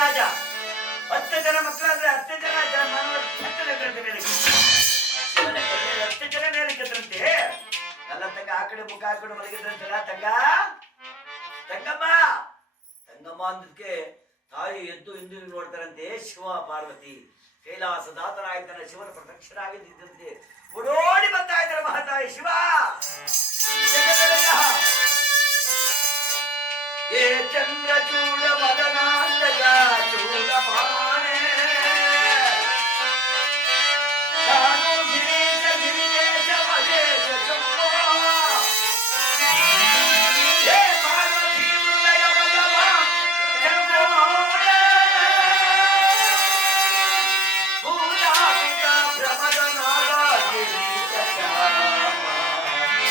ರಾಜ 10 ಜನ ಮಕ್ಕಳಾದ್ರೆ 10 ಜನ ಶಿವನ 10 ಜನ ನೇರಿಕದ್ರಂತೆ. ನನ್ನ ತಂಗ ಆ ಕಡೆ ಮುಖ ಹಾಕೊಂಡು ಮಲಗಿದ್ರಂತಲ್ಲ ತಂಗಮ್ಮ ಅಂದಕ್ಕೆ ತಾಯಿ ಎದ್ದು ಹಿಂದಿನ ನೋಡ್ತಾರಂತೆ. ಶಿವ ಪಾರ್ವತಿ ಕೈಲಾಸದಾತನಾಗಿದ್ದಾನೆ ಶಿವನ ಪ್ರದಕ್ಷಿಣಾಗಿದ್ದಂತೆ ಓಡೋಡಿ ಬರ್ತಾ ಇದ್ದಾರೆ ಮಹಾತಾಯಿ ಶಿವ. ಏ ಚಂದ್ರಚೂಡ ಮದನಾಂತಕ ಚೂಡ ಪಾಣೆ ತಾನು ಗಿರೀಶ ಗಿರಿಜೇಶ ಮಹೇಶ ಚಂಪೋ ಏ ಪಾರ್ವತಿ ಹೃದಯ ವಲ್ಲಭ ಚಂದ್ರಮೌಳ ಭೂತಾಪಿತ ಭ್ರಮದನಾದ ಗಿರೀಶ ಶ್ಯಾಮ ನಮೋ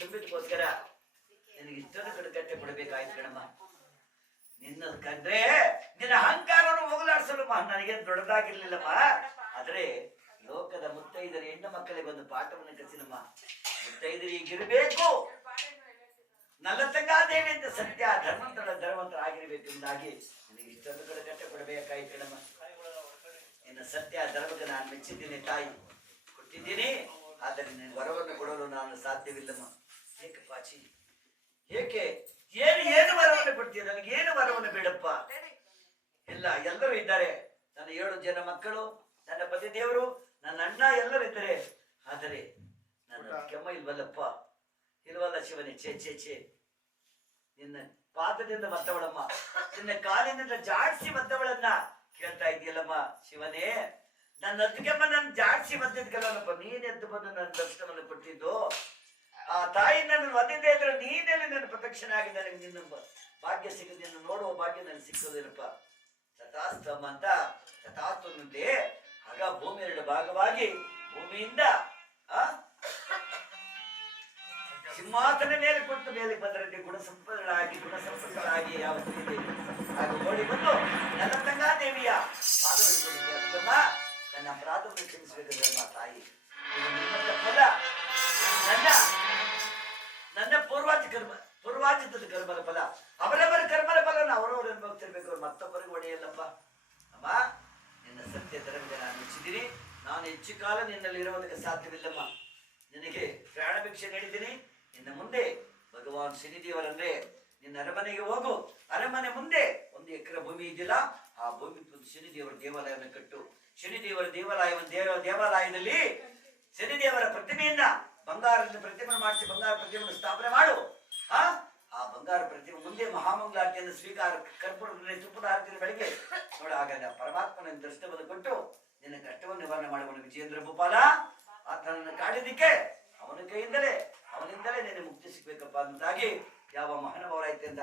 ತುಂಬಿದಕ್ಕೋಸ್ಕರ ನಿನಗೆ ಇಷ್ಟೊಂದು ಕಡುಕಟ್ಟೆ ಕೊಡಬೇಕಾಯ್ತು ಕಣಮ್ಮ. ನಿನ್ನ ಕಂಡ್ರೆ ನಿನ್ನ ಅಹಂಕಾರವನ್ನು ಹೋಗಲಾಡಿಸಲು ನನಗೆ ದೊಡ್ಡದಾಗಿರ್ಲಿಲ್ಲಮ್ಮ. ಆದ್ರೆ ಲೋಕದ ಮುತ್ತೈದರ ಹೆಣ್ಣು ಮಕ್ಕಳಿಗೆ ಒಂದು ಪಾಠವನ್ನು ಕಲಿಸಿನಮ್ಮ. ಮುತ್ತೈದರಿ ಈಗಿರಬೇಕು, ನಲ್ಲತಂಗಾದೇವಿ ಅಂತ ಸತ್ಯ ಧರ್ಮವಂತರ ಆಗಿರ್ಬೇಕೆಂಬುದಾಗಿ ನಿನಗೆ ಇಷ್ಟೊಂದು ಕಡುಕಟ್ಟೆ ಕೊಡಬೇಕಾಯ್ತು ಕಣಮ್ಮ. ನಿನ್ನ ಸತ್ಯ ಧರ್ಮಕ್ಕೆ ನಾನು ಮೆಚ್ಚಿದ್ದೀನಿ ತಾಯಿ, ಕೊಟ್ಟಿದ್ದೀನಿ. ಆದರೆ ನಿನ್ನ ವರವನ್ನು ಕೊಡಲು ನಾನು ಸಾಧ್ಯವಿಲ್ಲಮ್ಮ. ಏಕೆ ಪಾಚಿ, ಏಕೆ ಏನು ವರವನ್ನು ಕೊಡ್ತೀಯ? ನನಗೆ ಏನು ವರವನ್ನು ಬೇಡಪ್ಪ. ಇಲ್ಲ, ಎಲ್ಲರೂ ಇದ್ದಾರೆ. ನನ್ನ ನನ್ನ 7 ಜನ ಮಕ್ಕಳು, ನನ್ನ ಪತಿ ದೇವರು, ನನ್ನ ಅಣ್ಣ ಎಲ್ಲರಿದ್ದಾರೆ. ಆದರೆ ನನ್ನ ಕೆಮ್ಮ ಇಲ್ವಲ್ಲಪ್ಪ, ಇಲ್ವಲ್ಲ ಶಿವನೇ. ಛೇ ಛೇ ಛೇ, ನಿನ್ನ ಪಾದದಿಂದ ಬತ್ತವಳಮ್ಮ, ನಿನ್ನ ಕಾಲಿನಿಂದ ಜಾಡ್ಸಿ ಬತ್ತವಳನ್ನ ಕೇಳ್ತಾ ಇದೆಯಲ್ಲಮ್ಮ ಶಿವನೇ. ನನ್ನ ಅತ್ತಿಗೆಮ್ಮ ನನ್ನ ಜಾಡ್ಸಿ ಬಂದಿದ್ಕಲ್ಲಪ್ಪ, ನೀನೆದ್ದು ಬಂದು ನನ್ನ ದರ್ಶನವನ್ನು ಕೊಟ್ಟಿದ್ದು. ಆ ತಾಯಿ ನನ್ನ ಒದ್ದಿದ್ದೇ ಇದ್ರೆ ನೀನೆಲ್ಲಿ ನನ್ನ ಪ್ರದಕ್ಷಿಣೆ ನನಗೆ ನಿನ್ನ ಭಾಗ್ಯ ಸಿಗದು, ನಿನ್ನ ನೋಡುವ ಭಾಗ್ಯ ನನಗೆ ಸಿಕ್ಕೋದಿಲ್ಲಪ್ಪ. ತಥಾಸ್ತಮ್ಮ ಅಂತ ತಥಾಸ್ತು ಮುಂದೆ ಆಗ ಭೂಮಿ 2 ಭಾಗವಾಗಿ ಭೂಮಿಯಿಂದ ಸಿಂಹಾಸನ ಮೇಲೆ ಕೊಟ್ಟು ಮೇಲೆ ಬಂದರಂತೆ ಗುಣಸಂಪನ್ನಳಾಗಿ ಯಾವತ್ತಿದೆ ಆಗ ಓಡಿ ಬಂದು ನನ್ನ ತಂಗಾದೇವಿಯ ಪಾದ ಹಿಡ್ಕೊಂಡಿದ್ದೆ. ನನ್ನ ಅಪರಾಧವನ್ನು ಕ್ಷಮಿಸಬೇಕಂದ್ರಮ್ಮ ತಾಯಿ, ಫಲ ನನ್ನ ಪೂರ್ವಾಜಿತದ ಕರ್ಮದ ಫಲ, ಅವರವರ ಕರ್ಮದ ಫಲವನ್ನು ಅವರವರು ಅನುಭವಿಸಿರ್ಬೇಕು, ಅವ್ರು ಮತ್ತೊಬ್ಬರಿಗೆ ಒಡೆಯಲ್ಲಪ್ಪ. ಅಮ್ಮ, ನಿನ್ನ ಸತ್ಯ ಧರ್ಮದ ನಾನು ಮೆಚ್ಚಿದ್ದೀನಿ. ನಾನು ಹೆಚ್ಚು ಕಾಲ ನಿನ್ನಲ್ಲಿ ಇರುವುದಕ್ಕೆ ಸಾಧ್ಯವಿಲ್ಲಮ್ಮ. ನಿನಗೆ ಪ್ರಾಣ ಭಿಕ್ಷೆ ನೀಡಿದ್ದೀನಿ. ಇನ್ನು ಮುಂದೆ ಭಗವಾನ್ ಶನಿದೇವರಂದ್ರೆ ನಿನ್ನ ಅರಮನೆಗೆ ಹೋಗು. ಅರಮನೆ ಮುಂದೆ 1 ಎಕರೆ ಭೂಮಿ ಇದೆಯಲ್ಲ, ಆ ಭೂಮಿ ಶನಿದೇವರ ದೇವಾಲಯವನ್ನು ಕಟ್ಟು. ಶನಿದೇವರ ದೇವಾಲಯದಲ್ಲಿ ಶನಿದೇವರ ಪ್ರತಿಮೆಯನ್ನ ಬಂಗಾರದ ಪ್ರತಿಮೆ ಮಾಡಿಸಿ ಬಂಗಾರ ಪ್ರತಿಮೆಯನ್ನು ಸ್ಥಾಪನೆ ಮಾಡು. ಆ ಬಂಗಾರ ಪ್ರತಿಮೆ ಮುಂದೆ ಮಹಾಮಂಗಳಾರತಿಯನ್ನು ಸ್ವೀಕಾರ, ಕರ್ಪೂರ ತುಪ್ಪದ ಆರತಿಯನ್ನು ಬೆಳಗ್ಗೆ ನೋಡ. ಆಗ ಪರಮಾತ್ಮನ ದರ್ಶನವನ್ನು ಕೊಟ್ಟು ನಿನ್ನ ಕಷ್ಟವನ್ನು ನಿವಾರಣೆ ಮಾಡುವನು ವಿಜಯೇಂದ್ರ ಭೂಪಾಲ. ಆತನನ್ನು ಕಾಡಿದ್ದಕ್ಕೆ ಅವನಿಂದಲೇ ನಿನ್ನೆ ಮುಕ್ತಿ ಸಿಗ್ಬೇಕಪ್ಪ ಅಂತಾಗಿ ಯಾವ ಮಹಾನುಭಾವರಾಯ್ತೆಂದ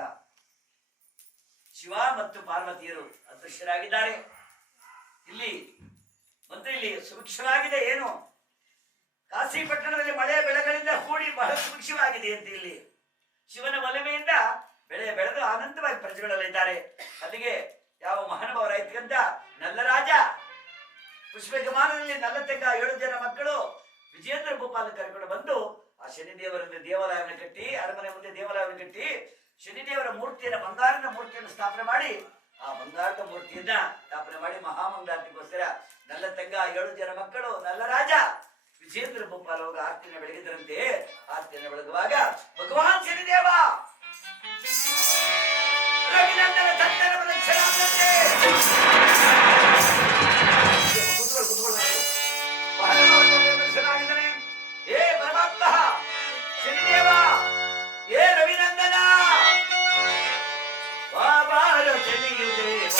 ಶಿವ ಮತ್ತು ಪಾರ್ವತಿಯರು ಅದೃಶ್ಯರಾಗಿದ್ದಾರೆ. ಇಲ್ಲಿ ಸುಭಿಕ್ಷವಾಗಿದೆ. ಏನು ಕಾಶಿ ಪಟ್ಟಣದಲ್ಲಿ ಮಳೆ ಬೆಳೆಗಳಿಂದ ಕೂಡಿ ಬಹಳ ಸುಭಿಕ್ಷವಾಗಿದೆ ಅಂತ ಇಲ್ಲಿ ಶಿವನ ಒಲಮೆಯಿಂದ ಬೆಳೆ ಬೆಳೆದು ಆನಂದವಾಗಿ ಪ್ರಜೆಗಳಲ್ಲಿದ್ದಾರೆ. ಅಲ್ಲಿಗೆ ಯಾವ ಮಹಾನುಭಾವರಾಯ್ತಂತ ನಲ್ಲರಾಜ ಪುಷ್ಪಗಮಾನದಲ್ಲಿ ನಲ್ಲತೆಂಗ 7 ಜನ ಮಕ್ಕಳು ವಿಜಯೇಂದ್ರ ಭೂಪಾಲ ಕರ್ಕೊಂಡು ಬಂದು ಆ ಶನಿದೇವರ ದೇವಾಲಯವನ್ನು ಕಟ್ಟಿ, ಅರಮನೆ ಮುಂದೆ ದೇವಾಲಯವನ್ನು ಕಟ್ಟಿ, ಶನಿದೇವರ ಮೂರ್ತಿಯನ್ನು, ಬಂಗಾರದ ಮೂರ್ತಿಯನ್ನು ಸ್ಥಾಪನೆ ಮಾಡಿ, ಆ ಬಂಗಾರದ ಮೂರ್ತಿಯನ್ನ ಸ್ಥಾಪನೆ ಮಾಡಿ ಮಹಾಮಂಗಳಾರತಿಗೋಸ್ಕರ ನಲ್ಲತೆಂಗ 7 ಜನ ಮಕ್ಕಳು ನಲ್ಲರಾಜ ವಿಜೇಂದ್ರ ಭೂಪಾಲ ಹೋಗಿ ಆರ್ತಿನ ಬೆಳಗಿದ್ರಂತೆ. ಆರ್ತಿನ ಬೆಳಗುವಾಗ ಭಗವಾನ್ ಶನಿದೇವ ರವಿನಂದನ ಚಂದನ ಪ್ರದಕ್ಷಿಣಾಂತೆ ಪ್ರದಕ್ಷಿಣಾಗಿದ್ದಾನೆ. ಏ ಪರಮಾತ್ಮ ಶನಿದೇವ, ಏ ರವಿನಂದನ, ಬಾಬಾರ ಶನಿಯುದೇವ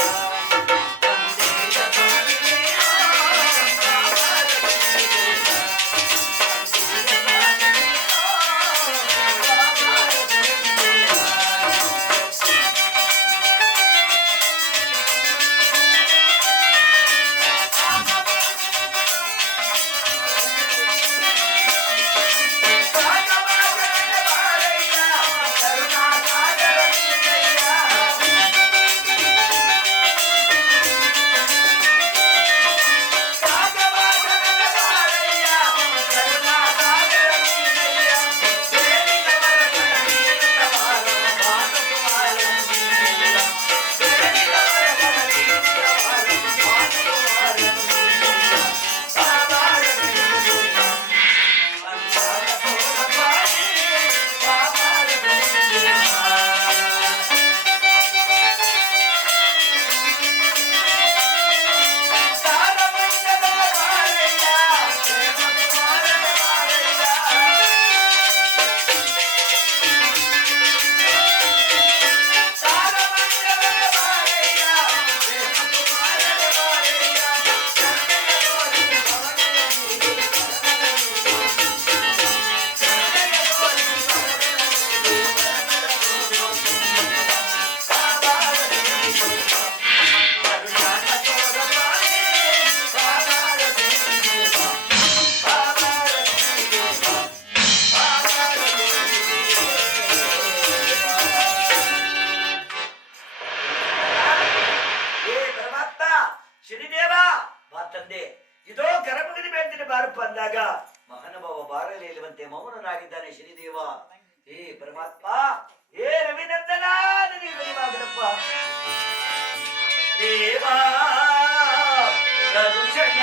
ಮೌನನಾಗಿದ್ದಾನೆ ಶನಿದೇವ. ಏ ಪರಮಾತ್ಮ, ಏ ರವಿನಂದನ, ನನಗೆ ದೇವಾ ಕರುಷಣ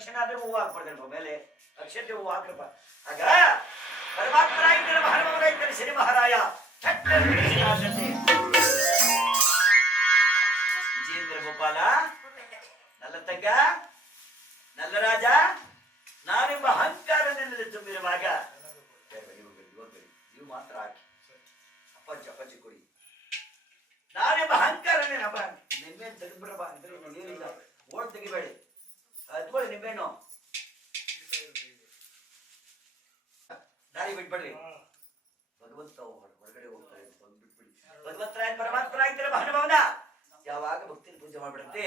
ತಕ್ಷಣ ಆದ್ರೆ ಹೂವು ಹಾಕ್ಬಿಡ್ತೇನೆ ಮೇಲೆ ಅಕ್ಷತೆ ಹೂವು ಹಾಕ್ರಪ್ಪ. ಆಗ ಪರಮಾತ್ಮರಾಗಿದ್ದರೆ ಮಹಾರಾಜ ಶನಿ ಮಹಾರಾಯ ವಿಜೇಂದ್ರ ಗೋಪಾಲ ನಲ್ಲತಂಗ ನಲ್ಲರಾಜ ನಾನೆಂಬ ಅಹಂಕಾರದಲ್ಲಿ ತುಂಬಿರುವಾಗ ನೀವು ಮಾತ್ರ ಹಾಕಿ ಅಪ್ಪಜ್ಜಿ ಅಪ್ಪಜ್ಜಿ ಕೊಡಿ. ನಾನೆಂಬ ಅಹಂಕಾರನೇ ನಬ್ಬ ನಿಂಬೆಹಣ್ಣು ತೆಗೆದ್ಬಿಡಬ ಅಂದ್ರೆ ನೀರಿಲ್ಲ ಓಡ್ ತೆಗಿಬೇಡಿ ಹತ್ಕೊಳ್ಳಿ ನಿಂಬೆಹಣ್ಣು ದಾರಿ ಬಿಟ್ಬಿಡ್ರಿ. ಭಗವಂತ ಹೊರಗಡೆ ಹೋಗ್ತಾರೆ ಬಿಟ್ಬಿಡಿ. ಭಗವಂತರಾಯ ಪರಮಾತ್ಮರಾಗಿದ್ದರೆ ಮಹಾನುಭಾವನ ಯಾವಾಗ ಭಕ್ತಿನ ಪೂಜೆ ಮಾಡ್ಬಿಡುತ್ತೆ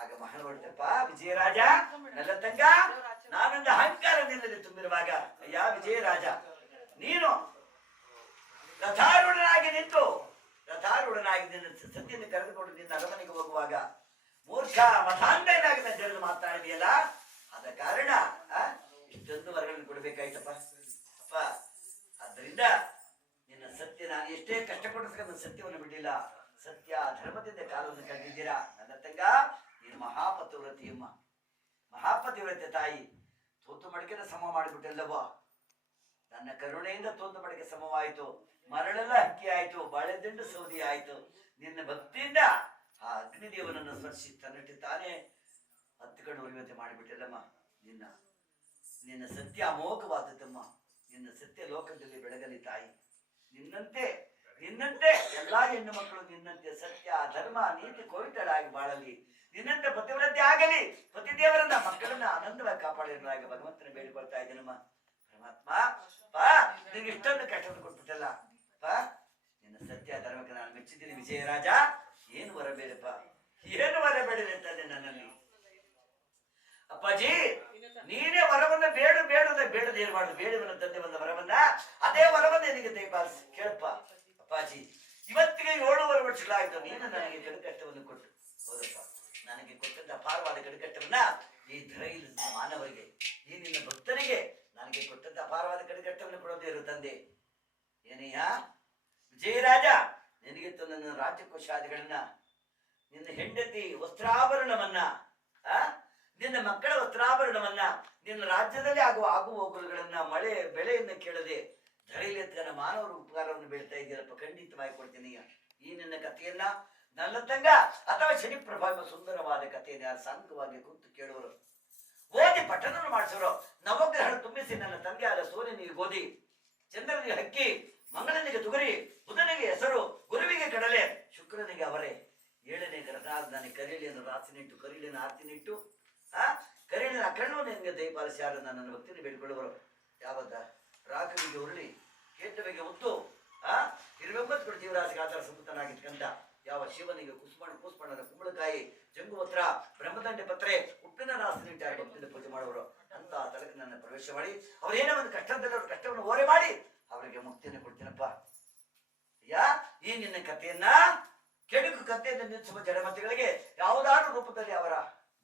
ಆಗ ಮಹಾನುಭಾವಪ್ಪ ವಿಜಯರಾಜ ನಲ್ಲತಂಗ ನಾನೊಂದು ಅಹಂಕಾರ ನಿನ್ನಲ್ಲಿ ತುಂಬಿರುವಾಗ ಅಯ್ಯ ವಿಜಯರಾಜ ನೀನು ರಥಾರೂಢನಾಗಿ ನಿಂತು ನಿನ್ನ ಸತ್ಯನ ಕರೆದುಕೊಂಡು ನಿನ್ನ ಅರಮನೆಗೆ ಹೋಗುವಾಗ ಮೂರ್ಖ ಮತಾಂಧನಾಗಿ ನನ್ನ ಜನ ಮಾತಾಡಿದೆಯಲ್ಲ ಆದ ಕಾರಣ ಇಷ್ಟೊಂದು ವರಗಳನ್ನು ಕೊಡ್ಬೇಕಾಯ್ತಪ್ಪ ಅಪ್ಪ. ಆದ್ದರಿಂದ ನಿನ್ನ ಸತ್ಯ ನಾನು ಎಷ್ಟೇ ಕಷ್ಟಪಡಿಸ್ಕೊಂಡು ನನ್ನ ಸತ್ಯವನ್ನು ಬಿಡಲಿಲ್ಲ. ಸತ್ಯ ಧರ್ಮದಿಂದ ಕಾಲವನ್ನು ಕಳೆದಿದ್ದೀರಾ ನನ್ನ ತಂಗ. ನೀನು ಮಹಾಪತಿವ್ರತಿಯಮ್ಮ, ಮಹಾಪತಿವ್ರತೆ ತಾಯಿ. ತೂತು ಮಡಿಕೆನ ಸಮ ಮಾಡಿಬಿಟ್ಟಲ್ಲವ. ನನ್ನ ಕರುಣೆಯಿಂದ ತೂತು ಮಡಿಕೆ ಸಮವಾಯಿತು, ಮರಳೆಲ್ಲ ಹಕ್ಕಿ ಆಯ್ತು, ಬಾಳೆದಿಂಡು ಸೌದಿ ಆಯ್ತು. ನಿನ್ನ ಭಕ್ತಿಯಿಂದ ಆ ಅಗ್ನಿದೇವನನ್ನು ಸ್ಪರ್ಶಿ ತನ್ನಟ್ಟಿ ತಾನೇ ಹತ್ತುಕೊಂಡು ಉರಿವಂತೆ ಮಾಡಿಬಿಟ್ಟಿಲ್ಲಮ್ಮ. ನಿನ್ನ ಸತ್ಯ ಅಮೋಘವಾದದ್ದಮ್ಮ. ನಿನ್ನ ಸತ್ಯ ಲೋಕದಲ್ಲಿ ಬೆಳಗಲಿ ತಾಯಿ. ನಿನ್ನಂತೆ ಎಲ್ಲಾ ಹೆಣ್ಣು ಮಕ್ಕಳು ನಿನ್ನಂತೆ ಸತ್ಯ ಧರ್ಮ ನೀತಿ ಕೋವಿತಳಾಗಿ ಬಾಳಲಿ. ನಿನ್ನಂತೆ ಪತಿವ್ರತೆ ಆಗಲಿ. ಪತಿದೇವರನ್ನ ಮಕ್ಕಳನ್ನ ಆನಂದವಾಗಿ ಕಾಪಾಡಿರುವಾಗ ಭಗವಂತನ ಬೇಡಿಕೊಳ್ತಾ ಇದ್ದೇನಮ್ಮ. ಪರಮಾತ್ಮ ನಿನ್ಗೆ ಇಷ್ಟೊಂದು ಕಷ್ಟವನ್ನು ಕೊಟ್ಬಿಟ್ಟಲ್ಲ ನಿನ್ನ ಸತ್ಯ ಧರ್ಮಕ್ಕೆ ನಾನು ಮೆಚ್ಚಿದ್ದೀನಿ ವಿಜಯರಾಜ. ಏನು ವರ ಬೇಡಪ್ಪ, ಏನು ವರ ಬೇಡದಂತಾನೆ ನನ್ನಲ್ಲಿ. ಅಪ್ಪಾಜಿ ನೀನೇ ವರವನ್ನ ಬೇಡದ ಏನ್ ಮಾಡುದು. ಬೇಡವನ್ನ ತಂದೆ ಬಂದ ವರವನ್ನ ಅದೇ ವರವನ್ನ ನಿನಗೆ ದಯಪಾಲಿಸಿ ಕೇಳಪ್ಪ. ಅಪ್ಪಾಜಿ ಇವತ್ತಿಗೆ 7 ವರ್ಷಗಳಾಯ್ತು ನೀನು ನನಗೆ ಕಡುಕಷ್ಟವನ್ನು ಕೊಟ್ಟು. ಹೌದಪ್ಪ, ನನಗೆ ಕೊಟ್ಟಂತ ಅಪಾರವಾದ ಕಡುಕಷ್ಟವನ್ನ ಈ ಧೈರ್ಯ ಮಾನವರಿಗೆ, ಈ ನಿನ್ನ ಭಕ್ತರಿಗೆ ನನಗೆ ಕೊಟ್ಟಂತ ಅಪಾರವಾದ ಕಡುಕಷ್ಟವನ್ನು ಕೊಡೋದೇ ಇರು ತಂದೆ. ಏನಯ್ಯ ವಿಜಯರಾಜ, ನಿನಗಿತ್ತು ನನ್ನ ರಾಜ್ಯಕೋಶಾದಿಗಳನ್ನ, ನಿನ್ನ ಹೆಂಡತಿ ವಸ್ತ್ರಾಭರಣವನ್ನ, ನಿನ್ನ ಮಕ್ಕಳ ವಸ್ತ್ರಾಭರಣವನ್ನ, ನಿನ್ನ ರಾಜ್ಯದಲ್ಲಿ ಆಗುವ ಹೋಗುಗಳನ್ನ, ಮಳೆ ಬೆಳೆಯನ್ನು ಕೇಳದೆ ಧೈರ್ಯತ್ಕನ ಮಾನವರ ಉಪಕಾರವನ್ನು ಬೀಳ್ತಾ ಇದೆಯಲ್ಲಪ್ಪ. ಖಂಡಿತವಾಗಿ ಕೊಡ್ತೀನಿ. ಈ ನಿನ್ನ ಕಥೆಯನ್ನ ನಲ್ಲತಂಗ ಅಥವಾ ಶನಿ ಪ್ರಭಾವ ಸುಂದರವಾದ ಕಥೆಯನ್ನು ಯಾರು ಸಾಂಗವಾಗಿ ಕೂತು ಕೇಳುವರು, ಓದಿ ಪಠಣ ಮಾಡಿಸೋರು, ನವಗ್ರಹ ತುಂಬಿಸಿ ನನ್ನ ತಂದೆ ಆದ ಸೂರ್ಯನಿಗೆ ಗೋಧಿ, ಚಂದ್ರನಿಗೆ ಹಕ್ಕಿ, ಮಂಗಳನಿಗೆ ತುಗರಿ, ಬುಧನಿಗೆ ಹೆಸರು, ಗುರುವಿಗೆ ಕಡಲೆ, ಶುಕ್ರನಿಗೆ ಅವರೇ, 7ನೇ ಗ್ರಹನಾದ ನನಗೆ ಕರೀಲಿಯನ್ನು ರಾಸಿನಿಟ್ಟು, ಕರೀಲಿನ ಆರ್ತಿನಿಟ್ಟು, ಕರೀಲಿನ ಕಣ್ಣು ನಿನಗೆ ದಯಪಾಲಿಸಿ ಯಾರು ನನ್ನ ಭಕ್ತಿನ ಬೇಡಿಕೊಳ್ಳುವರು. ಯಾವತ್ತ ರಾಕವಿಗೆ ಉರುಳಿ, ಕೇತುವಿಗೆ ಮುತ್ತು, ಇರುವೆಂಬತ್ತು ಕೂಡ ಜೀವರಾಶಿಗೆ ಆಧಾರ ಸಂಪುತನಾಗಿದ್ಕಂತ ಯಾವ ಶಿವನಿಗೆ ಕೂಸ್ಮಣ್ಣನ ಕುಂಬಳಕಾಯಿ, ಜಂಗುವತ್ರ, ಬ್ರಹ್ಮದಂಡೆ ಪತ್ರೆ, ಉಪ್ಪಿನ ರಾಸಿನಿಟ್ಟು ಯಾರು ಭಕ್ತಿನ ಪೂಜೆ ಮಾಡುವರು ಅಂತ ತಳಕ್ಕೆ ನನ್ನ ಪ್ರವೇಶ ಮಾಡಿ ಅವರೇನೋ ಒಂದು ಕಷ್ಟದಲ್ಲಿ ಅವ್ರ ಕಷ್ಟವನ್ನು ಓರೆ ಮಾಡಿ ಅವರಿಗೆ ಮುಕ್ತಿಯನ್ನು ಕೊಡ್ತೀನಪ್ಪ. ಈ ನಿನ್ನ ಕಥೆಯನ್ನ ಕೆಡುಕು ಕಥೆಯನ್ನು ನಿಲ್ಲಿಸುವ ಜಡಮತಿಗಳಿಗೆ ಯಾವುದಾದ್ರೂ ರೂಪದಲ್ಲಿ ಅವರ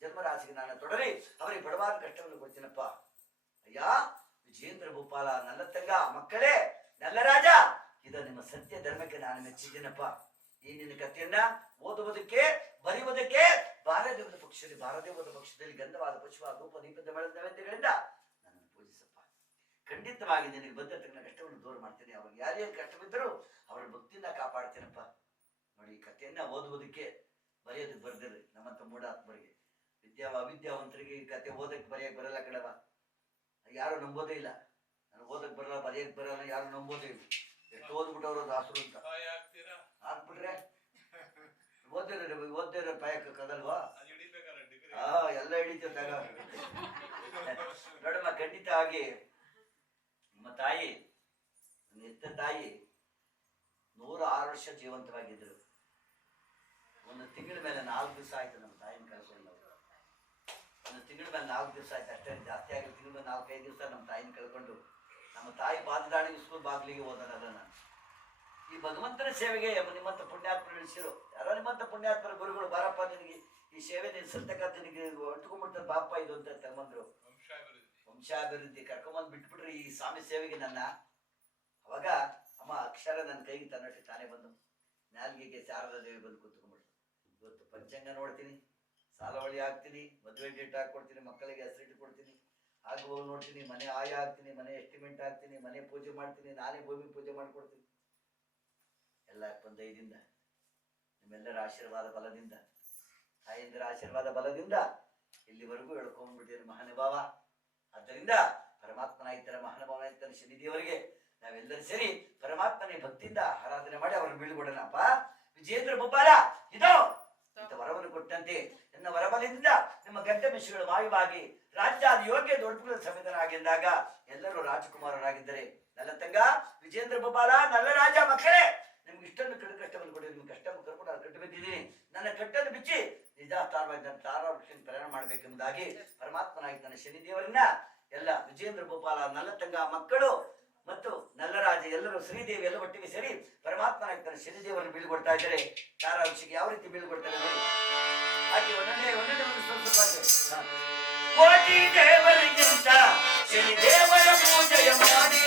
ಜನ್ಮರಾಶಿಗೆ ನಾನು ತೊಡರಿ ಅವರಿಗೆ ಬಡವಾದ ಕಷ್ಟವನ್ನು ಕೊಡ್ತೀನಪ್ಪ. ಅಯ್ಯ ವಿಜೇಂದ್ರ ಭೂಪಾಲ ನಲ್ಲತಂಗ ಮಕ್ಕಳೇ ನಲ್ಲರಾಜ, ಇದು ನಿಮ್ಮ ಸತ್ಯ ಧರ್ಮಕ್ಕೆ ನಾನು ಮೆಚ್ಚಿದ್ದೀನಪ್ಪ. ಈ ನಿನ್ನ ಕಥೆಯನ್ನ ಓದುವುದಕ್ಕೆ ಬರೆಯುವುದಕ್ಕೆ ಭಾರದೇವದ ಪಕ್ಷದಲ್ಲಿ ಗಂಧವಾದ ಪುಷ್ಪ ಧೂಪ ದೀಪದ ನೈವೇದ್ಯಗಳಿಂದ ನನ್ನನ್ನು ಪೂಜಿಸಪ್ಪ. ಖಂಡಿತವಾಗಿ ನಿನಗೆ ಬಂದ ಕಷ್ಟವನ್ನು ದೂರ ಮಾಡ್ತೇನೆ. ಅವ್ರಿಗೆ ಯಾರ್ಯಾರು ಕಷ್ಟ ಬಿದ್ದರೂ ಅವರ ಭಕ್ತಿಯಿಂದ ಕಾಪಾಡ್ತೇನಪ್ಪ. ನೋಡಿ, ಈ ಕಥೆಯನ್ನ ಓದುವುದಕ್ಕೆ ಬರೆಯೋದಕ್ಕೆ ಬರ್ದಿರ್ರಿ. ನಮ್ಮಂತ ಮೂಢಾತ್ಮರಿಗೆ, ಅವಿದ್ಯಾವಂತರಿಗೆ ಈ ಕಥೆ ಓದಕ್ಕೆ ಬರೆಯಕ್ಕೆ ಬರಲ್ಲ ಕಡವ. ಯಾರು ನಂಬೋದೇ ಇಲ್ಲ. ನಾನು ಓದಕ್ಕೆ ಬರಲ್ಲ, ಬರೆಯಕ್ಕೆ ಬರಲ್ಲ, ಯಾರು ನಂಬೋದೇ ಇಲ್ಲ. ಎಷ್ಟು ಓದ್ಬಿಟ್ಟವ್ರು ದಾಸರು ಅಂತ ಹಾಕ್ಬಿಟ್ರೆ ಓದಿರೋ ಪಾಯಕ್ಕಾಗಲ್ವಾ? ಎಲ್ಲ ಹಿಡಿತೇವೆ ತಗ. ನೋಡಮ್ಮ, ಖಂಡಿತವಾಗಿ ನಿಮ್ಮ ತಾಯಿ, ಎತ್ತ ತಾಯಿ 106 ವರ್ಷ ಜೀವಂತವಾಗಿದ್ರು. ಒಂದು ತಿಂಗಳ ಮೇಲೆ 4 ದಿವಸ ಆಯ್ತು ನಮ್ಮ ತಾಯಿನ ಕಳ್ಕೊಂಡು. ಒಂದು ತಿಂಗಳ ಮೇಲೆ 4 ದಿವಸ ಆಯ್ತು ಅಷ್ಟೇ, ಜಾಸ್ತಿ ಆಗಿಲ್ಲ. ತಿಂಗಳ ಮೇಲೆ 4-5 ದಿವಸ ನಮ್ಮ ತಾಯಿನ ಕಳ್ಕೊಂಡು ನಮ್ಮ ತಾಯಿ ಬಾದದಾಣಿ ಸ್ಕೂಲ್ ಬಾಗಿಲಿಗೆ ಹೋದನಲ್ಲ ನಾನು. ಈ ಭಗವಂತನ ಸೇವೆಗೆ ನಿಮ್ಮಂತ ಪುಣ್ಯಾತ್ಮರು ಇಳಿಸಿರು. ಯಾರೋ ನಿಮ್ಮಂತ ಪುಣ್ಯಾತ್ಮರ ಗುರುಗಳು, ಬಾರಪ್ಪ ನಿನಗೆ ಈ ಸೇವೆ ನೀನು ಸಲ್ತಕ್ಕ ನಿನಗೆ ಒಟ್ಕೊಂಡ್ಬಿಡ್ತಾರೆ ಬಾಪ ಇದು ಅಂತ ತಗೊಂಡ್ರು. ವಂಶಾಭಿವೃದ್ಧಿ ಕರ್ಕೊಂಬಂದು ಬಿಟ್ಬಿಟ್ರಿ ಈ ಸ್ವಾಮಿ ಸೇವೆಗೆ ನನ್ನ. ಅವಾಗ ಅಮ್ಮ ಅಕ್ಷರ ನನ್ನ ಕೈಗೆ ತನ್ನಟ್ಟಿ ತಾನೇ ಬಂದು ನಾಲ್ಗೆಗೆ ಶಾರದಾ ದೇವಿ ಬಂದು ಕೂತ್ಕೊಂಡ್ಬಿಡ್ತು. ಇವತ್ತು ಪಂಚಾಂಗ ನೋಡ್ತೀನಿ, ಸಾಲವಳಿ ಹಾಕ್ತೀನಿ, ಮದುವೆ ಡೇಟ್ ಹಾಕೊಡ್ತೀನಿ, ಮಕ್ಕಳಿಗೆ ಹೆಸರಿಟ್ಟು ಕೊಡ್ತೀನಿ, ಆಗುವಾಗ ನೋಡ್ತೀನಿ, ಮನೆ ಆಯ ಹಾಕ್ತೀನಿ, ಮನೆ ಎಸ್ಟಿಮೇಟ್ ಹಾಕ್ತೀನಿ, ಮನೆ ಪೂಜೆ ಮಾಡ್ತೀನಿ, ನಾನೇ ಭೂಮಿ ಪೂಜೆ ಮಾಡ್ಕೊಡ್ತೀನಿ. ಎಲ್ಲ ದಯದಿಂದ ನಿಮ್ಮೆಲ್ಲರ ಆಶೀರ್ವಾದ ಬಲದಿಂದ, ತಾಯಂದಿರ ಆಶೀರ್ವಾದ ಬಲದಿಂದ ಇಲ್ಲಿವರೆಗೂ ಹೇಳ್ಕೊಂಡ್ಬಿಟ್ಟಿದ್ದೇನೆ ಮಹಾನುಭಾವ. ಆದ್ದರಿಂದ ಪರಮಾತ್ಮನಾಯ್ತರ ಮಹಾನುಭಾವನಾಯ್ತನ ಶನಿದೇವರಿಗೆ ನಾವೆಲ್ಲರೂ ಸೇರಿ ಪರಮಾತ್ಮನೇ ಭಕ್ತಿಯಿಂದ ಆರಾಧನೆ ಮಾಡಿ ಅವರನ್ನು ಬೀಳ್ಕೊಡೋಣಪ್ಪ. ವಿಜೇಂದ್ರ ಬೊಬ್ಬಾಲ ಇದೋ ಇಂಥ ವರವನ್ನು ಕೊಟ್ಟಂತೆ ನನ್ನ ವರಬಲದಿಂದ ನಿಮ್ಮ ಗಡ್ಡ ಮಿಷಿಗಳು ಮಾಯವಾಗಿ ರಾಜ್ಯಾದ ಯೋಗ್ಯ ದೊಡ್ಡ ಸಮೇತನಾಗಿದ್ದಾಗ ಎಲ್ಲರೂ ರಾಜಕುಮಾರರಾಗಿದ್ದರೆ ನಲ್ಲತಂಗ ವಿಜೇಂದ್ರ ಬೊಬ್ಬಾಲ ನಲ್ಲ ರಾಜ ಮಕ್ಕಳೇ, ನಿಮ್ಗೆ ಇಷ್ಟೊಂದು ಕಷ್ಟವನ್ನು ಕೊಡಿ, ನಿಮ್ಗೆ ಕಷ್ಟ ಕರ್ಕೊಂಡು ಕಟ್ಟು ಬಿದ್ದಿದ್ದೀನಿ. ನನ್ನ ಕಟ್ಟನ್ನು ಬಿಚ್ಚಿ ನಿಜಾಸ್ಥಾನವಾಗಿ ನನ್ನ ತಾರಾವೃಕ್ಷ ಪ್ರಯಾಣ ಮಾಡಬೇಕೆಂಬುದಾಗಿ ಪರಮಾತ್ಮನಾಗಿ ನನ್ನ ಶನಿದೇವರನ್ನ ಎಲ್ಲ ವಿಜೇಂದ್ರ ಗೋಪಾಲ ನಲ್ಲತಂಗ ಮಕ್ಕಳು ಮತ್ತು ನಲ್ಲರಾಜ ಎಲ್ಲರೂ ಶ್ರೀದೇವಿ ಎಲ್ಲ ಒಟ್ಟಿಗೆ ಸೇರಿ ಪರಮಾತ್ಮನಾಗಿ ತನ್ನ ಶನಿದೇವರನ್ನು ಬೀಳ್ಕೊಡ್ತಾ ಇದ್ದಾರೆ. ತಾರಾವೃಕ್ಷಿಗೆ ಯಾವ ರೀತಿ ಬೀಳ್ಕೊಡ್ತಾರೆ ನೋಡಿ. ಹಾಗೆ ಒಂದೊಂದೇ ಒಂದು ಸ್ವಲ್ಪ ಕೋಟಿ ದೇವರಿಗಿಂತ ಶನಿದೇವರ ಪೂಜೆಯ ಮಾಡಿ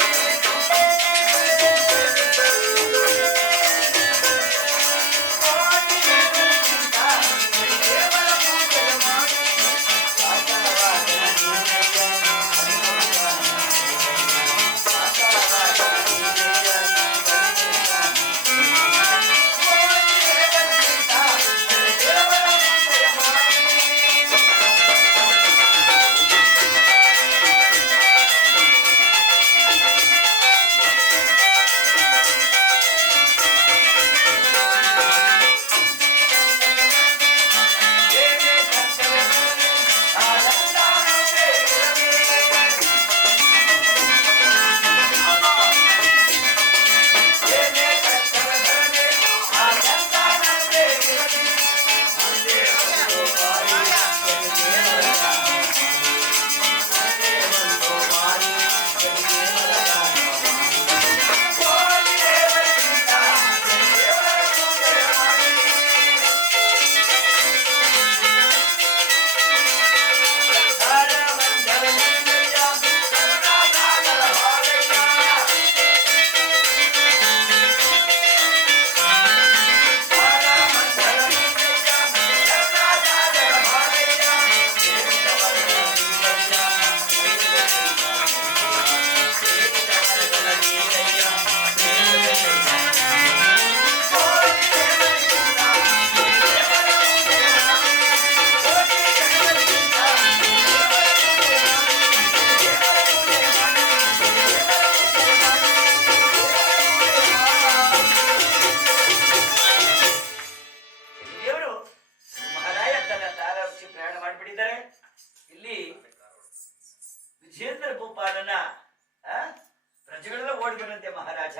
ಪ್ರಜೆಗಳೆಲ್ಲ ಓಡ್ಬಿಡಂತೆ ಮಹಾರಾಜ.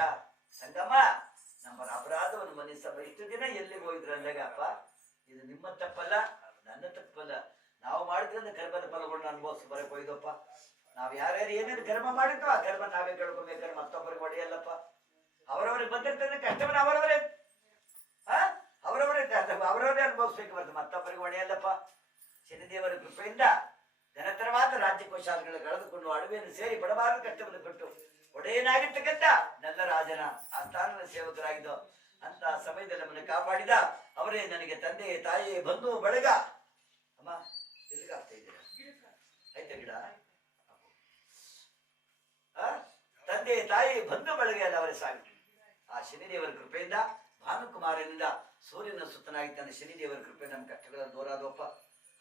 ಸಂಗಮ್ಮ ನಮ್ಮ ಅಪರಾಧವನ್ನು ಮನ್ನಿಸಮ್ಮ. ಇಷ್ಟು ದಿನ ಎಲ್ಲಿಗೆ ಹೋಗಿದ್ರು ಅಂದಾಗ, ಅಪ್ಪ ಇದು ನಿಮ್ಮ ತಪ್ಪಲ್ಲ, ನನ್ನ ತಪ್ಪಲ್ಲ. ನಾವು ಮಾಡಿದ್ರಿಂದ ಕರ್ಮದ ಫಲಗಳನ್ನ ಅನುಭವಿಸಿ ಬರಕ್ ಹೋಯ್ದಪ್ಪ. ನಾವ್ ಯಾರ್ಯಾರು ಏನೇನು ಕರ್ಮ ಮಾಡಿದ್ವೋ ಆ ಕರ್ಮ ನಾವೇ ಕಳ್ಕೊಬೇಕಾದ್ರೆ ಮತ್ತೊಬ್ಬರಿಗೆ ಹೊಡೆಯಲ್ಲಪ್ಪ. ಅವರವರಿಗೆ ಬಂದಿರ್ತಾರೆ ಕಷ್ಟವನ್ನ ಅವರವರೇ ಅನುಭವಿಸ್ಬೇಕು ಬರ್ತದೆ, ಮತ್ತೊಬ್ಬರಿಗೆ ಹೊಡೆಯಲ್ಲಪ್ಪ. ಶನಿದೇವರ ಕೃಪೆಯಿಂದ ಘನತರವಾದ ರಾಜ್ಯಕೋಶಾಲೆಗಳು ಕಳೆದುಕೊಂಡು ಅಡವಿಯನ್ನು ಸೇರಿ ಬಡಬಾರದ ಕಷ್ಟವನ್ನು ಕೊಟ್ಟು ಒಡೆಯನಾಗಿರ್ತಕ್ಕಂಥ ನನ್ನ ರಾಜನ ಆ ಸ್ಥಾನದ ಸೇವಕರಾಗಿದ್ದು ಅಂತ ಸಮಯದಲ್ಲಿ ನಮ್ಮನ್ನು ಕಾಪಾಡಿದ ಅವರೇ ನನಗೆ ತಂದೆ ತಾಯಿ ಬಂಧು ಬಳಗ. ಅಮ್ಮ ಎಲ್ಲಿಗಾಗ್ತಾ ಇದ್ದೀರಾ? ಆಯ್ತಾ ಗಿಡ? ತಂದೆ ತಾಯಿ ಬಂಧು ಬಳಗ ಎಲ್ಲ ಅವರೇ ಸಾಗಿತು. ಆ ಶನಿದೇವರ ಕೃಪೆಯಿಂದ ಭಾನುಕುಮಾರನಿಂದ ಸೂರ್ಯನ ಸುತ್ತನಾಗಿ ತನ್ನ ಶನಿದೇವರ ಕೃಪೆ ನಮ್ಮ ಕಷ್ಟಗಳನ್ನು ದೂರಾದವಪ್ಪ.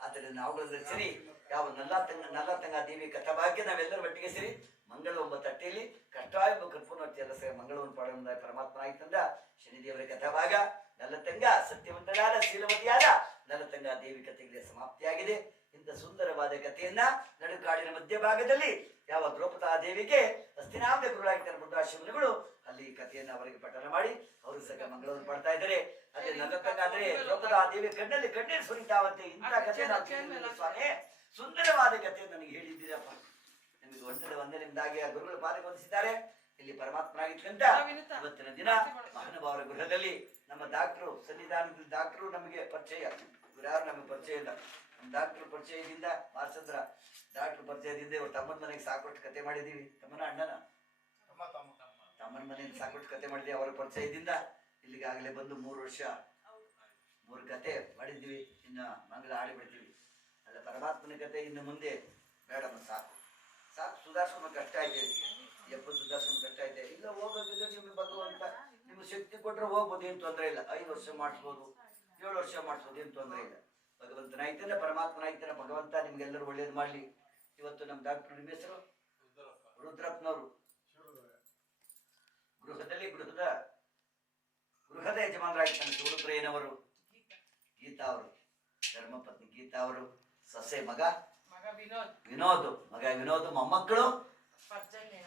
ಆದ್ದರಿಂದ ನಾವುಗಳ ಸರಿ ಯಾವ ನಲ್ಲತಂಗ ದೇವಿ ಕಥಾಭಾಗ್ಯ ನಾವೆಲ್ಲರೂ ಒಟ್ಟಿಗೆ ಸೇರಿ ಮಂಗಳ ಒಬ್ಬ ತಟ್ಟೆಯಲ್ಲಿ ಕಷ್ಟಾಯ ಕೃಪೂರ್ತಿ ಎಲ್ಲ ಸೇರಿ ಮಂಗಳವನ್ನು ಪಡೆದ ಪರಮಾತ್ಮ ಆಯ್ತಂದ ಶನಿದೇವರ ಕಥಾಭಾಗ ನಲ್ಲತಂಗ ಸತ್ಯವಂತಳಾದ ಶೀಲವತಿಯಾದ ನಲ್ಲತಂಗ ದೇವಿ ಕಥೆಗೆ ಸಮಾಪ್ತಿಯಾಗಿದೆ. ಇಂಥ ಸುಂದರವಾದ ಕಥೆಯನ್ನ ನಡುಕಾಡಿನ ಮಧ್ಯಭಾಗದಲ್ಲಿ ಯಾವ ದ್ರೌಪದಾ ದೇವಿಗೆ ಹಸ್ತಿನಾಮದ ಗುರುಳಾಗಿದ್ದ ಬುದ್ಧಾಶ್ರಮಗಳು ಅಲ್ಲಿ ಕಥೆಯನ್ನ ಅವರಿಗೆ ಪಠನ ಮಾಡಿ ಅವರು ಸಹ ಮಂಗಳವನ್ನು ಪಡ್ತಾ ಇದ್ದಾರೆ. ಅಲ್ಲಿ ನಲ್ಲತಂಗ ಆದ್ರೆ ದ್ರೌಪದಾ ದೇವಿ ಕಣ್ಣಲ್ಲಿ ಕಣ್ಣೀರು ಸುರಿತಾವಂತೆ. ಇಂಥ ಕಥೆ ಸ್ವಾಮಿ ಸುಂದರವಾದ ಕಥೆ ನನಗೆ ಹೇಳಿದ್ದೀರಪ್ಪ. ನಿಮಗೆ ಒಂದೇ ನಿಮ್ದಾಗಿ ಆ ಗುರುಗಳು ಪಾದಕ್ಕೆ ವಂದಿಸಿದ್ದಾರೆ. ಇಲ್ಲಿ ಪರಮಾತ್ಮನಾಗಿತ್ತಂತ ಇವತ್ತಿನ ದಿನ ಮಹಾನುಭಾವರ ಗೃಹದಲ್ಲಿ ನಮ್ಮ ಡಾಕ್ಟ್ರು ಸನ್ನಿಧಾನದ ಡಾಕ್ಟ್ರು ನಮಗೆ ಪರಿಚಯ, ಯಾರು ನಮಗೆ ಪರಿಚಯ ಇಲ್ಲ. ನಮ್ಮ ಡಾಕ್ಟ್ರು ಪರಿಚಯದಿಂದ ಮಾರ್ಚಂದ್ರ ಡಾಕ್ಟ್ರು ಪರಿಚಯದಿಂದ ಇವ್ರು ತಮ್ಮನ ಮನೆಗೆ ಸಾಕೊಟ್ಟು ಕತೆ ಮಾಡಿದೀವಿ. ತಮ್ಮನ ಅಣ್ಣನ ತಮ್ಮನ ಮನೆಯಿಂದ ಸಾಕೊಟ್ಟು ಕತೆ ಮಾಡಿದೀವಿ. ಅವರ ಪರಿಚಯದಿಂದ ಇಲ್ಲಿಗಾಗಲೇ ಬಂದು 3 3 ಕತೆ ಮಾಡಿದ್ವಿ, ಇನ್ನು ಮಂಗಳ ಆಡಿಬಿಡ್ತೀವಿ. ಅಲ್ಲ ಪರಮಾತ್ಮನ ಕತೆ ಇನ್ನು ಮುಂದೆ ಬೇಡಮ್ಮ, ಸಾಕು ಸಾಕು. ಸುಧಾರಿಸ್ಕೊಂಡು ಕಷ್ಟ ಐತೆ, ಎಪ್ಪ ಸುಧಾರಿಸ್ಕೊಂಡು ಕಷ್ಟ ಐತೆ. ಇಲ್ಲ ಹೋಗೋದಿದ್ರೆ ನಿಮ್ಗೆ ಭಗವಂತ ನಿಮ್ಗೆ ಶಕ್ತಿ ಕೊಟ್ಟರೆ ಹೋಗ್ಬೋದು, ಏನು ತೊಂದರೆ ಇಲ್ಲ. 5 ವರ್ಷ ಮಾಡಿಸ್ಬೋದು, 7 ವರ್ಷ ಮಾಡಿಸ್ಬೋದು, ಏನು ತೊಂದರೆ ಇಲ್ಲ. ಭಗವಂತನ ಐತೇನೆ, ಪರಮಾತ್ಮನ ಐತೇನೆ. ಭಗವಂತ ನಿಮ್ಗೆಲ್ಲರೂ ಒಳ್ಳೇದು ಮಾಡಲಿ. ಇವತ್ತು ನಮ್ಮ ಡಾಕ್ಟರ್ ನಿಮ್ಮ ಹೆಸರು ರುದ್ರಪ್ಪನವರು, ಗೃಹದ ಯಜಮಾನರಾಗಿರ್ತಾನೆ. ಸೂರ್ಯಪ್ರಿಯನವರು, ಗೀತಾ ಅವರು, ಧರ್ಮಪತ್ನಿ ಗೀತಾ ಅವರು, ಸೊಸೆ ಮಗ ವಿನೋದ್, ಮೊಮ್ಮಕ್ಕಳು ಪರ್ಜನ್ಯ,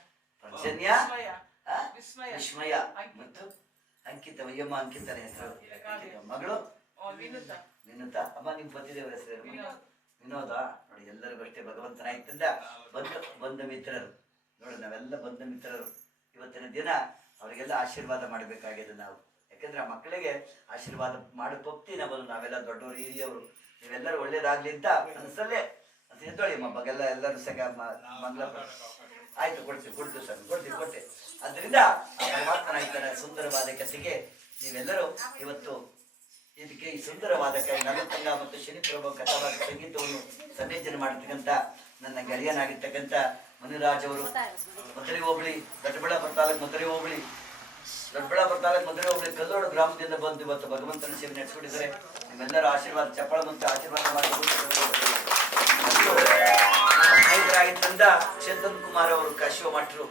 ವಿಸ್ಮಯ ಮತ್ತು ಅಂಕಿತ. ವಯ್ಯಮ್ಮ ಅಂಕಿತನ ಹೆಸರು. ಮಗಳು ವಿನುತಾ. ಅಮ್ಮ ನಿಮ್ಮ ಪತಿದೇವರ ಹೆಸರು ವಿನೋದ. ನೋಡಿ ಎಲ್ಲರಿಗೂ ಅಷ್ಟೇ ಭಗವಂತನ ಆಯ್ತಂದ ಬಂಧು ಮಿತ್ರರು. ನೋಡಿ ನಾವೆಲ್ಲ ಬಂಧು ಮಿತ್ರರು. ಇವತ್ತಿನ ದಿನ ಅವರಿಗೆಲ್ಲ ಆಶೀರ್ವಾದ ಮಾಡಬೇಕಾಗಿದೆ ನಾವು. ಯಾಕಂದ್ರೆ ಆ ಮಕ್ಕಳಿಗೆ ಆಶೀರ್ವಾದ ಮಾಡೋ ಪೊಪ್ತಿ ನಮ್ಮದು. ನಾವೆಲ್ಲ ದೊಡ್ಡವರು, ಹಿರಿಯವರು, ನೀವೆಲ್ಲರೂ ಒಳ್ಳೇದಾಗ್ಲಿ ಅಂತ ಅನ್ಸಲ್ಲೇ ಅಂತ ಎದ್ದೊಳಿ ಮಗಗೆಲ್ಲ ಎಲ್ಲರೂ ಸಗ ಮಂಗಳ. ಆಯ್ತು, ಕೊಡ್ತೀವಿ ಸರ್, ಕೊಟ್ಟೆ. ಅದರಿಂದ ಪರಮಾತ್ಮನ ಆಯ್ತಾನೆ ಸುಂದರವಾದ ಕಥೆಗೆ ನೀವೆಲ್ಲರೂ ಇವತ್ತು ಇದಕ್ಕೆ ಈ ಸುಂದರವಾದ ನಲತಂಗ ಮತ್ತು ಶನಿಪ್ರಭು ಕಥಾವಾದ ಸಂಗೀತವನ್ನು ಸಂಯೋಜನೆ ಮಾಡತಕ್ಕಂಥ ನನ್ನ ಗೆಳೆಯನಾಗಿರ್ತಕ್ಕಂಥ ಮುನಿರಾಜ್ ಅವರು, ಮಧುರೆ ಹೋಬಳಿ, ದೊಡ್ಡಬಳ್ಳಾಪುರ ತಾಲೂಕು ಮಧುರೆ ಹೋಬಳಿ, ಕಲ್ಲೋಡು ಗ್ರಾಮದಿಂದ ಬಂದು ಇವತ್ತು ಭಗವಂತನ ಸೇವೆ ನಡೆಸಿಕೊಂಡಿದ್ದಾರೆ. ನಿಮ್ಮೆಲ್ಲರೂ ಆಶೀರ್ವಾದ ಚಪ್ಪಳ ಮತ್ತು ಆಶೀರ್ವಾದ ಮಾಡಬಹುದು. ಸ್ನೇಹಿತರಾಗಿದ್ದಂತ ಚೇತನ್ ಕುಮಾರ್ ಅವರು, ಕಾಶಿವ ಮಠರು,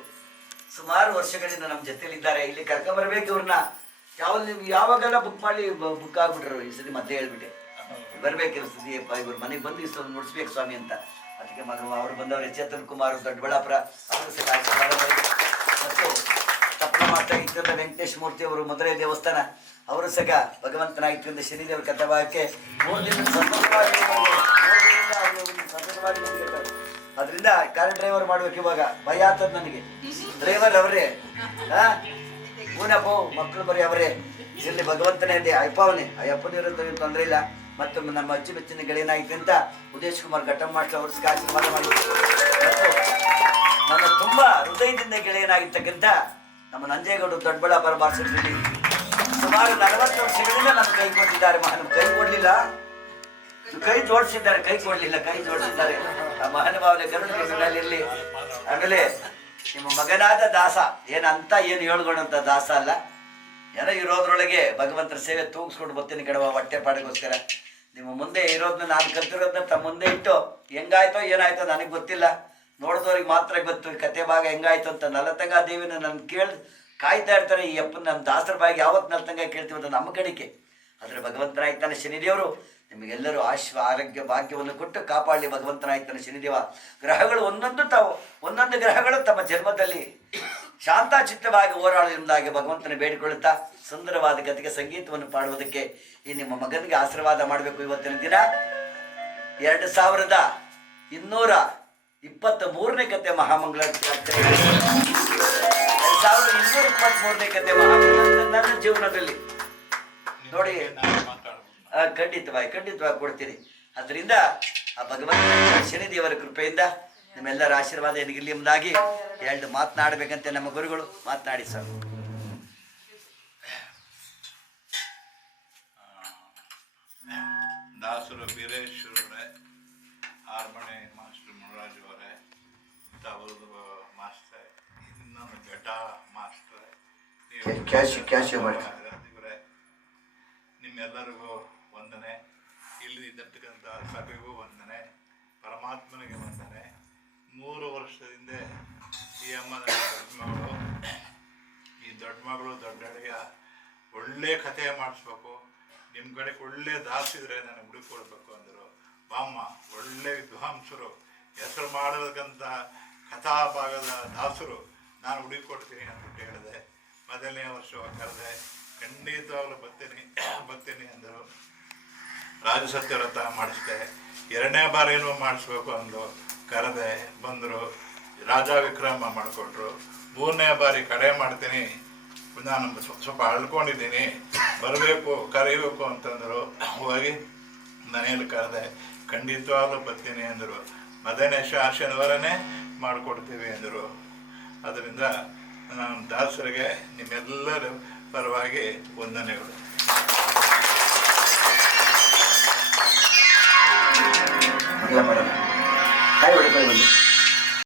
ಸುಮಾರು ವರ್ಷಗಳಿಂದ ನಮ್ಮ ಜೊತೆಲಿದ್ದಾರೆ. ಇಲ್ಲಿ ಕರ್ಕೊಂಬರ್ಬೇಕು ಇವ್ರನ್ನ. ಯಾವಾಗೆಲ್ಲ ಬುಕ್ ಆಗ್ಬಿಟ್ರು. ಈ ಸತಿ ಮತ್ತೆ ಹೇಳ್ಬಿಟ್ಟೆ ಬರ್ಬೇಕಿರ್ತದೆ, ಇವ್ರ ಮನೆಗೆ ಬಂದು ಈ ಸಲ ನುಡಿಸ್ಬೇಕು ಸ್ವಾಮಿ ಅಂತ. ಅದಕ್ಕೆ ಅವರು ಬಂದವರೇ ಚೇತನ್ ಕುಮಾರ್, ದೊಡ್ಡಬಳ್ಳಾಪುರ, ಅವರು ಸಹ ಆಶೀರ್ವಾದ ಮಾಡಿ. ಮತ್ತು ತಪ್ಪಲ ಮಾಡ್ತಾ ಇದ್ದಂಥ ವೆಂಕಟೇಶ್ ಮೂರ್ತಿ ಅವರು, ಮಧುರೆ ದೇವಸ್ಥಾನ, ಅವರು ಸಹ ಭಗವಂತನಾಗಿದ್ದರಿಂದ ಶನಿದೇವರ ಕಥಾಭಾಗಕ್ಕೆ 3 ದಿನ ಸತತವಾಗಿ ಅದರಿಂದ ಕಾರ್ ಡ್ರೈವರ್ ಮಾಡ್ಬೇಕು. ಇವಾಗ ಭಯ ಆಗ್ತದ ನನಗೆ. ಡ್ರೈವರ್ ಅವರೇ, ಊನಪ್ಪು ಮಕ್ಕಳು ಬರೀ ಅವರೇ. ಇಲ್ಲಿ ಭಗವಂತನೇ ಇದೆ, ಅಯ್ಯಪ್ಪವನೇ, ಅಯ್ಯಪ್ಪನಿರೋದು ತೊಂದರೆ ಇಲ್ಲ. ಮತ್ತು ನಮ್ಮ ಅಚ್ಚುಮೆಚ್ಚಿನ ಗೆಳೆಯನಾಗಿದ್ದಂತ ಉದೇಶ್ ಕುಮಾರ್ ಘಟ್ಟಂ ಮಾಸ್ಟರ್ ಅವರು ಆಶೀರ್ವಾದ ಮಾಡಿ. ಮತ್ತು ನನ್ನ ತುಂಬಾ ಹೃದಯದಿಂದ ಗೆಳೆಯನಾಗಿರ್ತಕ್ಕಂಥ ನಮ್ಮ ನಂಜೇಗೌಡ, ದೊಡ್ಡಬಳ್ಳಾಪುರ ಭಾಷೆಯಲ್ಲಿ ಸುಮಾರು 40 ವರ್ಷಗಳಿಂದ ನನ್ನ ಕೈ ಕೊಟ್ಟಿದ್ದಾರೆ. ಕೈ ಕೊಡ್ಲಿಲ್ಲ, ಕೈ ಜೋಡಿಸಿದ್ದಾರೆ, ಕೈ ಜೋಡಿಸಿದ್ದಾರೆ. ಆ ಮಹಾನುಭಾವನೆ ಕರುಣೆಯಲ್ಲಿ. ಆಮೇಲೆ ನಿಮ್ಮ ಮಗನಾದ ದಾಸ, ಏನು ಹೇಳ್ಕೊಂಡಂತ ದಾಸ ಅಲ್ಲ, ಏನೋ ಇರೋದ್ರೊಳಗೆ ಭಗವಂತರ ಸೇವೆ ತೂಗಿಸ್ಕೊಂಡು ಬರ್ತೀನಿ ಕಡವ ಹೊಟ್ಟೆ ಪಾಡಿಗೋಸ್ಕರ. ನಿಮ್ಮ ಮುಂದೆ ಇರೋದನ್ನ ನಾನು ಕಲ್ತಿರೋದನ್ನ ತಮ್ಮ ಮುಂದೆ ಇಟ್ಟು ಹೆಂಗಾಯ್ತೋ ಏನಾಯ್ತೋ ನನಗೆ ಗೊತ್ತಿಲ್ಲ, ನೋಡಿದವ್ರಿಗೆ ಮಾತ್ರ ಗೊತ್ತು ಈ ಕತೆ ಭಾಗ ಹೆಂಗಾಯ್ತು ಅಂತ. ನಲತಂಗ ದೇವಿನ ನನ್ನ ಕಾಯ್ತಾ ಇರ್ತಾರೆ. ಈ ಅಪ್ಪನ ನಮ್ಮ ದಾಸರ ಬಾಯಿಗೆ ಯಾವತ್ತು ನಲತಂಗ ಕೇಳ್ತೀವಿ ಅಂತ ನಮ್ಮ ಕಡಿಕೆ. ಆದರೆ ಭಗವಂತನಾಯ್ತಾನೆ ಶನಿದೇವರು ನಿಮಗೆಲ್ಲರೂ ಆರೋಗ್ಯ ಭಾಗ್ಯವನ್ನು ಕೊಟ್ಟು ಕಾಪಾಡಲಿ. ಭಗವಂತನಾಯ್ತಾನೆ ಶನಿದೇವ. ಗ್ರಹಗಳು ಒಂದೊಂದು ಗ್ರಹಗಳು ತಮ್ಮ ಜನ್ಮದಲ್ಲಿ ಶಾಂತಚಿತ್ತವಾಗಿ ಹೋರಾಡಲಿಂದಾಗಿ ಭಗವಂತನ ಬೇಡಿಕೊಳ್ಳುತ್ತಾ ಸುಂದರವಾದ ಗತಿಗೆ ಸಂಗೀತವನ್ನು ಪಾಡುವುದಕ್ಕೆ ಈ ನಿಮ್ಮ ಮಗನಿಗೆ ಆಶೀರ್ವಾದ ಮಾಡಬೇಕು. ಇವತ್ತಿನ ದಿನ 2223ನೇ ಕತೆ ಮಹಾಮಂಗಳ, 2223ನೇ ಕತೆ ಮಹಾಮಂಗಳ ನನ್ನ ಜೀವನದಲ್ಲಿ ನೋಡಿ. ಖಂಡಿತವಾಗಿ ಕೊಡ್ತೀನಿ. ಅದರಿಂದ ಆ ಭಗವಂತ ಶನಿದೇವರ ಕೃಪೆಯಿಂದ ನಿಮ್ಮೆಲ್ಲರ ಆಶೀರ್ವಾದ ನನಗಿರ್ಲಿ ಎಂಬುದಾಗಿ 2 ಮಾತನಾಡಬೇಕಂತೆ ನಮ್ಮ ಗುರುಗಳು. ಮಾತನಾಡಿ ಸರ್. ದಾಸರು ಬೀರೇಶ್ವರವರೇ, ಹಾರ್ಮೋನಿ ಮಾಸ್ಟರ್ ಮುನರಾಜ್ ಅವರೇ, ತಬಲದ ಮಾಸ್ಟರ್, ಇನ್ನೊಂದು ಘಟ ಮಾಸ್ಟರ್, ನಿಮ್ಮೆಲ್ಲರಿಗೂ ವಂದನೆ. ಇಲ್ಲಿ ಇದ್ದಿರ್ತಕ್ಕಂಥ ಸಭೆಗೂ ವಂದನೆ, ಪರಮಾತ್ಮನಿಗೆ ವಂದನೆ. 3 ವರ್ಷದಿಂದ ಈ ಅಮ್ಮನ ದೊಡ್ಡ ಮಗಳು ದೊಡ್ಡಳಿಯ ಒಳ್ಳೆ ಕಥೆ ಮಾಡಿಸ್ಬೇಕು, ನಿಮ್ಮ ಕಡೆಗೆ ಒಳ್ಳೆ ದಾಸಿದ್ರೆ ನನಗೆ ಹುಡುಕೊಡ್ಬೇಕು ಅಂದರು. ಬಾಮ್ಮ ಒಳ್ಳೆ ವಿದ್ವಾಂಸರು, ಹೆಸರು ಮಾಡತಕ್ಕಂಥ ಕಥಾಭಾಗದ ದಾಸರು, ನಾನು ಹುಡುಕೊಡ್ತೀನಿ ಅಂದ್ಬಿಟ್ಟು ಹೇಳಿದೆ. ಮೊದಲನೇ ವರ್ಷ ಕರೆದೆ, ಖಂಡಿತವಾಗ್ಲೂ ಬರ್ತೀನಿ ಅಂದರು. ರಾಜಸತ್ಯವ್ರತ ಮಾಡಿಸ್ದೆ. 2ನೇ ಬಾರಿನೂ ಮಾಡಿಸ್ಬೇಕು ಅಂದು ಕರೆದೆ, ಬಂದರು. ರಾಜ ವಿಕ್ರಮ ಮಾಡಿಕೊಟ್ರು. 3ನೇ ಬಾರಿ ಕಡೆ ಮಾಡ್ತೀನಿ, ನಾನು ಸ್ವಲ್ಪ ಅಳ್ಕೊಂಡಿದ್ದೀನಿ, ಬರಬೇಕು ಕರೀಬೇಕು ಅಂತಂದರು. ಹೋಗಿ ಮನೆಯಲ್ಲಿ ಕರೆದೆ, ಖಂಡಿತವಾಗ್ಲೂ ಬರ್ತೀನಿ ಅಂದರು. ಮೊದಲನೇ ಶನಿವಾರನೇ ಮಾಡಿಕೊಡ್ತೀವಿ ಅಂದರು. ಅದರಿಂದ ನಾನು ದಾಸರಿಗೆ ನಿಮ್ಮೆಲ್ಲರ ಪರವಾಗಿ ವಂದನೆಗಳು. ಕಾಯಿ ಹೊಡ್ಕೊಳ್ಳಿ ಬನ್ನಿ.